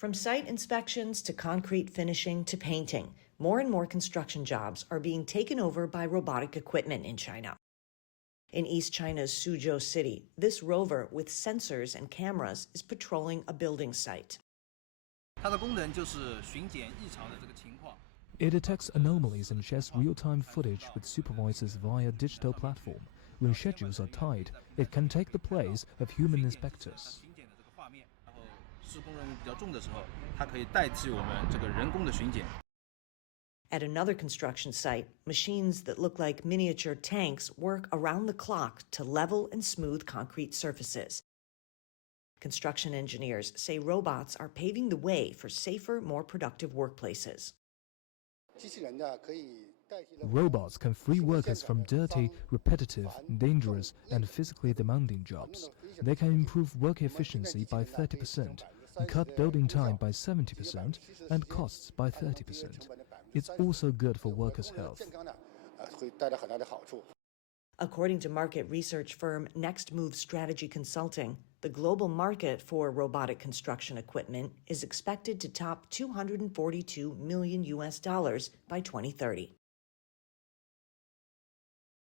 From site inspections to concrete finishing to painting, more and more construction jobs are being taken over by robotic equipment in China. In East China's Suzhou City, this rover with sensors and cameras is patrolling a building site. 它的功能就是巡检异常的这个情况。 It detects anomalies and shares real-time footage with supervisors via digital platform. When schedules are tight, it can take the place of human inspectors. 巡检的这个画面，然后施工任务比较重的时候，它可以代替我们这个人工的巡检。 At another construction site, machines that look like miniature tanks work around the clock to level and smooth concrete surfaces. Construction engineers say robots are paving the way for safer, more productive workplaces. Robots can free workers from dirty, repetitive, dangerous, and physically demanding jobs. They can improve work efficiency by 30%, cut building time by 70%, and costs by 30%. It's also good for workers' health. According to market research firm Next Move Strategy Consulting, the global market for robotic construction equipment is expected to top $242 million by 2030.